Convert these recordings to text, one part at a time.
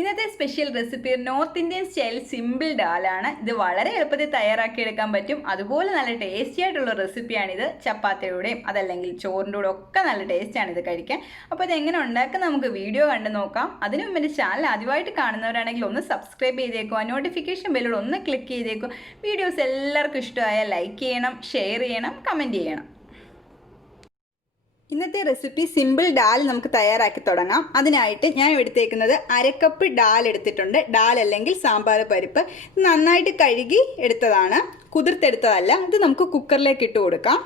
ഇന്നത്തെ special recipe North Indian style simple ഡാലാണ്. ഇത് വളരെ എളുപ്പത്തിൽ തയ്യാറാക്കിയെടുക്കാൻ പറ്റും. അതുപോലെ നല്ല ടേസ്റ്റി ആയിട്ടുള്ള റെസിപ്പിയാണിത്. ചപ്പാത്തിയുടെയും അതല്ലെങ്കിൽ ചോറിൻ്റെ കൂടെ ഒക്കെ നല്ല ടേസ്റ്റാണ് ഇത് കഴിക്കാൻ. അപ്പോൾ ഇത് എങ്ങനെ ഉണ്ടാക്കാൻ നമുക്ക് വീഡിയോ കണ്ടു നോക്കാം. അതിനു മുമ്പ് എൻ്റെ ചാനൽ ആദ്യമായിട്ട് കാണുന്നവരാണെങ്കിൽ ഒന്ന് സബ്സ്ക്രൈബ് ചെയ്തേക്കും, ആ നോട്ടിഫിക്കേഷൻ ബെല്ലിൽ ഒന്ന് ക്ലിക്ക് ചെയ്തേക്കും. വീഡിയോസ് എല്ലാവർക്കും ഇഷ്ടമായാൽ ലൈക്ക് ചെയ്യണം, ഷെയർ ചെയ്യണം, കമൻറ്റ് ചെയ്യണം. ഇന്നത്തെ റെസിപ്പി സിമ്പിൾ ഡാൽ നമുക്ക് തയ്യാറാക്കി തുടങ്ങാം. അതിനായിട്ട് ഞാൻ എടുത്തേക്കുന്നത് അരക്കപ്പ് ഡാൽ എടുത്തിട്ടുണ്ട്. ഡാൽ അല്ലെങ്കിൽ സാമ്പാർ പരിപ്പ് നന്നായിട്ട് കഴുകി എടുത്തതാണ്, കുതിർത്തെടുത്തതല്ല. ഇത് നമുക്ക് കുക്കറിലേക്ക് ഇട്ട് കൊടുക്കാം.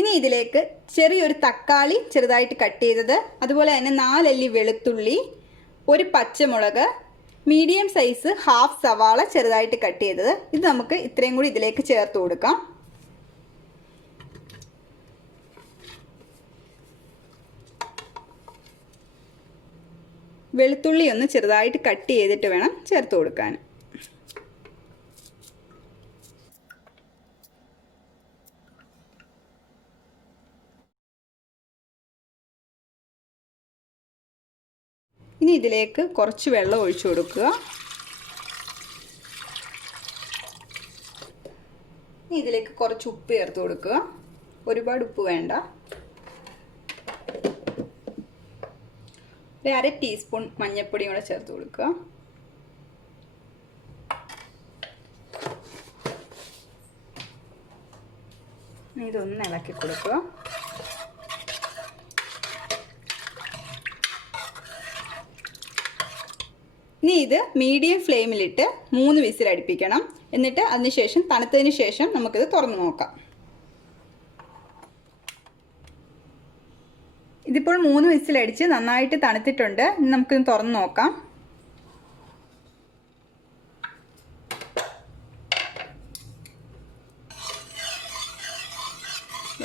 ഇനി ഇതിലേക്ക് ചെറിയൊരു തക്കാളി ചെറുതായിട്ട് കട്ട് ചെയ്തത്, അതുപോലെ തന്നെ 4 അല്ലി വെളുത്തുള്ളി, ഒരു പച്ചമുളക്, മീഡിയം സൈസ് ഹാഫ് സവാള ചെറുതായിട്ട് കട്ട് ചെയ്തത്. ഇത് നമുക്ക് ഇത്രയും കൂടി ഇതിലേക്ക് ചേർത്ത് കൊടുക്കാം. വെളുത്തുള്ളി ഒന്ന് ചെറുതായിട്ട് കട്ട് ചെയ്തിട്ട് വേണം ചേർത്ത് കൊടുക്കാൻ. ഇനി ഇതിലേക്ക് കുറച്ച് വെള്ളം ഒഴിച്ചു കൊടുക്കുക. ഇനി ഇതിലേക്ക് കുറച്ച് ഉപ്പ് ചേർത്ത് കൊടുക്കുക. ഒരുപാട് ഉപ്പ് വേണ്ട. ഒരു 1/2 ടീസ്പൂൺ മഞ്ഞൾപ്പൊടിയും കൂടെ ചേർത്ത് കൊടുക്കുക. ഇതൊന്ന് ഇളക്കി കൊടുക്കുക. ഇനി ഇത് മീഡിയം ഫ്ലെയിമിലിട്ട് 3 വിസിൽ അടുപ്പിക്കണം. എന്നിട്ട് അതിനുശേഷം തണുത്തതിന് ശേഷം നമുക്കിത് തുറന്നു നോക്കാം. ഇതിപ്പോൾ 3 വിസിലടിച്ച് നന്നായിട്ട് തണുത്തിട്ടുണ്ട്. ഇനി നമുക്കിത് തുറന്നു നോക്കാം.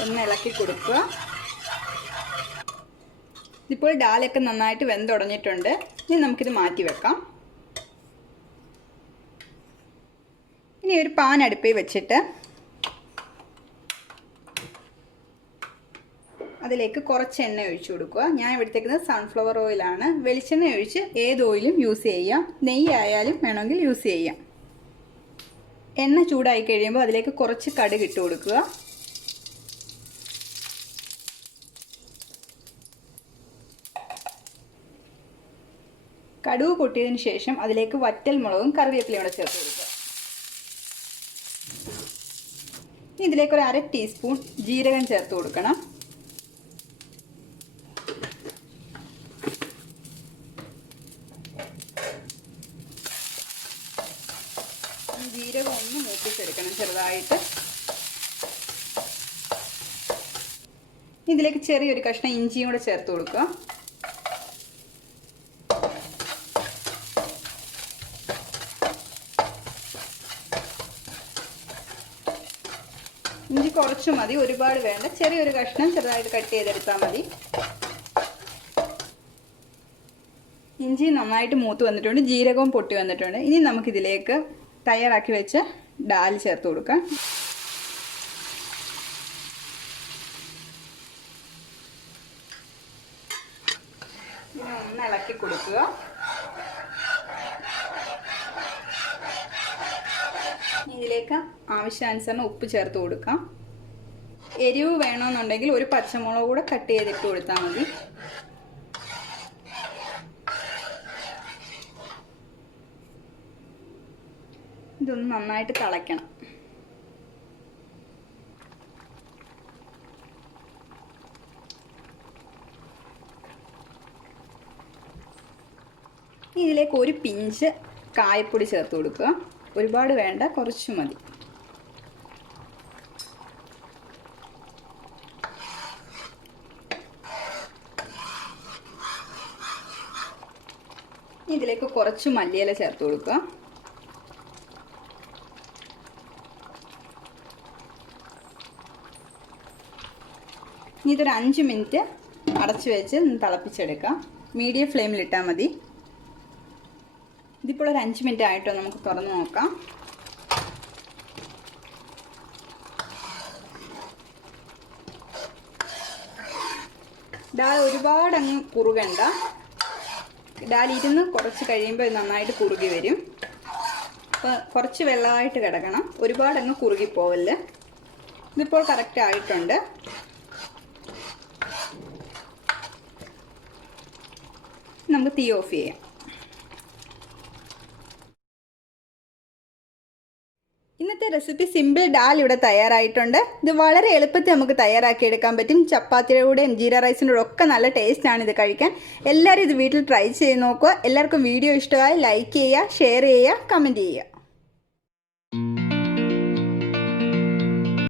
ഒന്ന് ഇളക്കി കൊടുക്കുക. ഇപ്പോൾ ഡാലൊക്കെ നന്നായിട്ട് വെന്തുടഞ്ഞിട്ടുണ്ട്. ഇനി നമുക്കിത് മാറ്റി വെക്കാം. ഇനി ഒരു പാൻ അടുപ്പിൽ വെച്ചിട്ട് അതിലേക്ക് കുറച്ച് എണ്ണ ഒഴിച്ചു കൊടുക്കുക. ഞാൻ എടുത്തേക്കുന്നത് സൺഫ്ലവർ ഓയിലാണ്. വെളിച്ചെണ്ണ ഒഴിച്ച് ഏത് ഓയിലും യൂസ് ചെയ്യാം. നെയ്യ് ആയാലും വേണമെങ്കിൽ യൂസ് ചെയ്യാം. എണ്ണ ചൂടായി കഴിയുമ്പോൾ അതിലേക്ക് കുറച്ച് കടുക് ഇട്ട് കൊടുക്കുക. കടുക് പൊട്ടിയതിന് ശേഷം അതിലേക്ക് വറ്റൽ മുളകും കറിവേപ്പിലയും കൂടെ ചേർത്ത് കൊടുക്കുക. ഇതിലേക്ക് ഒരു 1/2 ടീസ്പൂൺ ജീരകം ചേർത്ത് കൊടുക്കണം. ജീരകം ഒന്ന് മൂപ്പിച്ചെടുക്കണം ചെറുതായിട്ട്. ഇതിലേക്ക് ചെറിയൊരു കഷ്ണം ഇഞ്ചിയും കൂടെ ചേർത്ത് കൊടുക്കുക. ഇഞ്ചി കുറച്ച് മതി, ഒരുപാട് വേണ്ട. ചെറിയൊരു കഷ്ണം ചെറുതായിട്ട് കട്ട് ചെയ്തെടുത്താൽ മതി. ഇഞ്ചി നന്നായിട്ട് മൂത്ത് വന്നിട്ടുണ്ട്, ജീരകവും പൊട്ടി വന്നിട്ടുണ്ട്. ഇനി നമുക്കിതിലേക്ക് തയ്യാറാക്കി വെച്ച ഡാൽ ചേർത്ത് കൊടുക്കാം. ഇനി ഒന്ന് ഇളക്കി കൊടുക്കുക. ഇതിലേക്ക് ആവശ്യാനുസരണം ഉപ്പ് ചേർത്ത് കൊടുക്കാം. എരിവ് വേണമെന്നുണ്ടെങ്കിൽ ഒരു പച്ചമുളക് കൂടെ കട്ട് ചെയ്തിട്ട് കൊടുത്താൽ മതി. ഇതൊന്ന് നന്നായിട്ട് തിളയ്ക്കണം. ഇതിലേക്ക് ഒരു പിഞ്ച് കായപ്പൊടി ചേർത്ത് കൊടുക്കുക. ഒരുപാട് വേണ്ട, കുറച്ച് മതി. ഇതിലേക്ക് കുറച്ച് മല്ലിയില ചേർത്ത് കൊടുക്കുക. ഇതൊരു 5 മിനിറ്റ് അടച്ചു വെച്ച് തിളപ്പിച്ചെടുക്കാം. മീഡിയം ഫ്ലെയിമിൽ ഇട്ടാൽ മതി. ഇതിപ്പോൾ ഒരു 5 മിനിറ്റ് ആയിട്ടോ, നമുക്ക് തുറന്ന് നോക്കാം. ഡാൽ ഒരുപാട് അങ്ങ് കുറുകണ്ട. ഡാൽ ഇരുന്ന് കുറച്ച് കഴിയുമ്പോൾ നന്നായിട്ട് കുറുകി വരും. അപ്പോൾ കുറച്ച് വെള്ളമായിട്ട് കിടക്കണം, ഒരുപാട് അങ്ങ് കുറുകി പോവല്ലേ. ഇതിപ്പോൾ കറക്റ്റ് ആയിട്ടുണ്ട്. നമുക്ക് തീ ഓഫ് ചെയ്യാം. ഇന്നത്തെ റെസിപ്പി സിമ്പിൾ ഡാൽ ഇവിടെ തയ്യാറായിട്ടുണ്ട്. ഇത് വളരെ എളുപ്പത്തിൽ നമുക്ക് തയ്യാറാക്കി എടുക്കാൻ പറ്റും. ചപ്പാത്തിയുടെ കൂടെയും ജീര റൈസിൻ്റെ കൂടെ ഒക്കെ നല്ല ടേസ്റ്റാണ് ഇത് കഴിക്കാൻ. എല്ലാവരും ഇത് വീട്ടിൽ ട്രൈ ചെയ്ത് നോക്കുക. എല്ലാവർക്കും വീഡിയോ ഇഷ്ടമായി ലൈക്ക് ചെയ്യുക, ഷെയർ ചെയ്യുക, കമൻറ്റ് ചെയ്യുക.